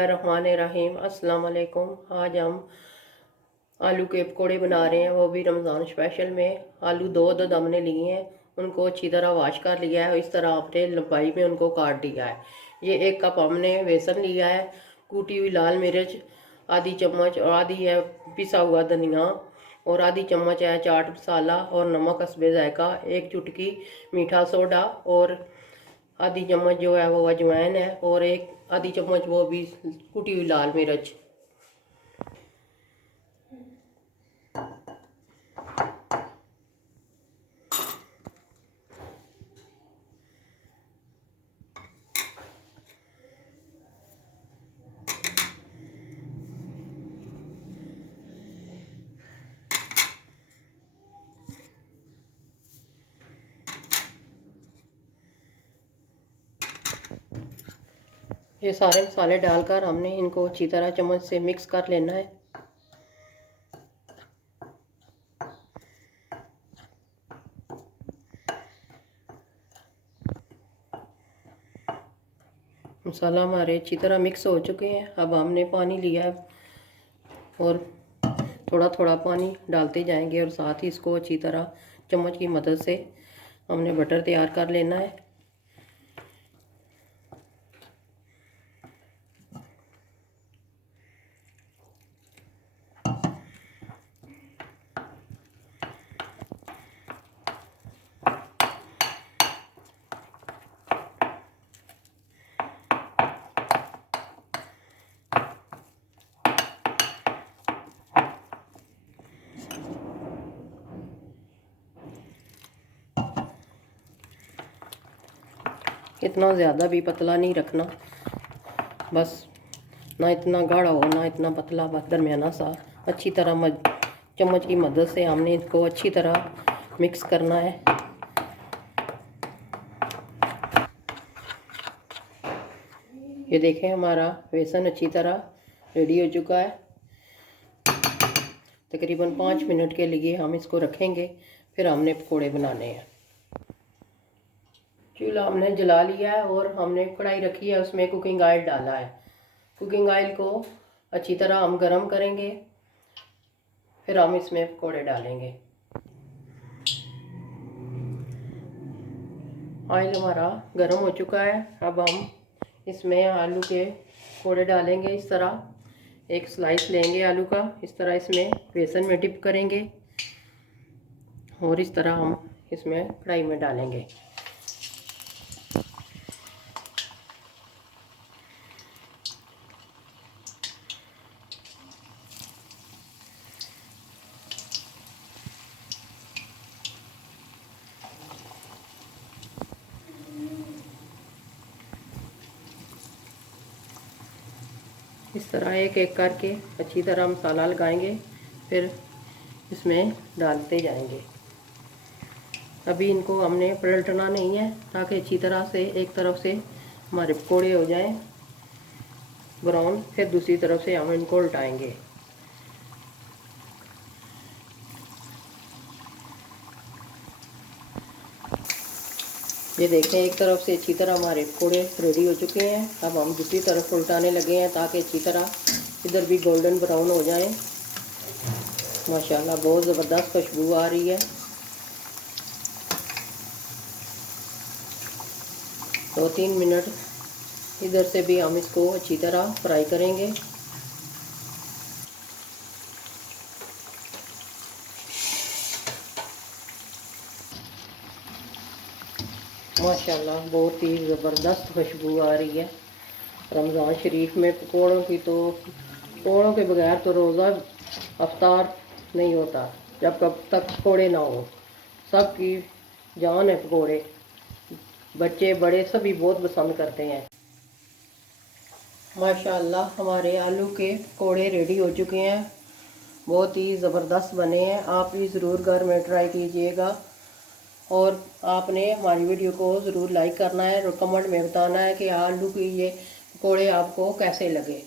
बिस्मिल्लाहिर्रहमानिर्रहीम। अस्सलाम वालेकुम। आज हम आलू के पकोड़े बना रहे हैं, वो भी रमज़ान स्पेशल में। आलू दो हमने लिए हैं, उनको अच्छी तरह वाश कर लिया है। इस तरह आपने लंबाई में उनको काट लिया है। ये 1 कप हमने बेसन लिया है, कूटी हुई लाल मिर्च आधी चम्मच, और आधी है पिसा हुआ धनिया, और आधी चम्मच है चाट मसाला, और नमक हस्बे जायका, 1 चुटकी मीठा सोडा, और आधी चम्मच जो है वो अजवाइन है, और एक आधी चम्मच वो भी कुटी हुई लाल मिर्च। ये सारे मसाले डालकर हमने इनको अच्छी तरह चम्मच से मिक्स कर लेना है। मसाला हमारे अच्छी तरह मिक्स हो चुके हैं। अब हमने पानी लिया है और थोड़ा थोड़ा पानी डालते जाएंगे, और साथ ही इसको अच्छी तरह चम्मच की मदद से हमने बटर तैयार कर लेना है। इतना ज़्यादा भी पतला नहीं रखना, बस ना इतना गाढ़ा हो ना इतना पतला, बस दरमियाना सा। अच्छी तरह चम्मच की मदद से हमने इसको अच्छी तरह मिक्स करना है। ये देखें, हमारा बेसन अच्छी तरह रेडी हो चुका है। तकरीबन 5 मिनट के लिए हम इसको रखेंगे, फिर हमने पकोड़े बनाने हैं। चूल्हा हमने जला लिया है और हमने कढ़ाई रखी है, उसमें कुकिंग ऑयल डाला है। कुकिंग ऑयल को अच्छी तरह हम गरम करेंगे, फिर हम इसमें पकोड़े डालेंगे। ऑयल हमारा गरम हो चुका है। अब हम इसमें आलू के पकोड़े डालेंगे। इस तरह एक स्लाइस लेंगे आलू का, इस तरह इसमें बेसन में डिप करेंगे, और इस तरह हम इसमें कढ़ाई में डालेंगे। इस तरह एक एक करके अच्छी तरह मसाला लगाएंगे, फिर इसमें डालते जाएंगे। अभी इनको हमने पलटना नहीं है, ताकि अच्छी तरह से एक तरफ से हमारे पकोड़े हो जाएं ब्राउन, फिर दूसरी तरफ से हम इनको उल्टाएंगे। ये देखें, एक तरफ से अच्छी तरह हमारे पकोड़े रेडी हो चुके हैं। अब हम दूसरी तरफ उल्टाने लगे हैं, ताकि अच्छी तरह इधर भी गोल्डन ब्राउन हो जाए। माशाल्लाह बहुत ज़बरदस्त खुशबू आ रही है। 2-3 मिनट इधर से भी हम इसको अच्छी तरह फ्राई करेंगे। माशाल्लाह बहुत ही ज़बरदस्त खुशबू आ रही है। रमज़ान शरीफ में पकोड़ों की तो, पकोड़ों के बगैर तो रोज़ा अफ्तार नहीं होता, जब कब तक पकोड़े ना हो। सबकी जान है पकोड़े, बच्चे बड़े सभी बहुत पसंद करते हैं। माशाल्लाह हमारे आलू के पकोड़े रेडी हो चुके हैं, बहुत ही ज़बरदस्त बने हैं। आप भी ज़रूर घर में ट्राई कीजिएगा, और आपने हमारी वीडियो को ज़रूर लाइक करना है और कमेंट में बताना है कि आलू की ये पकोड़े आपको कैसे लगे।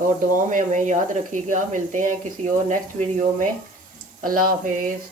और दुआओं में हमें याद रखिएगा। मिलते हैं किसी और नेक्स्ट वीडियो में। अल्लाह हाफिज़।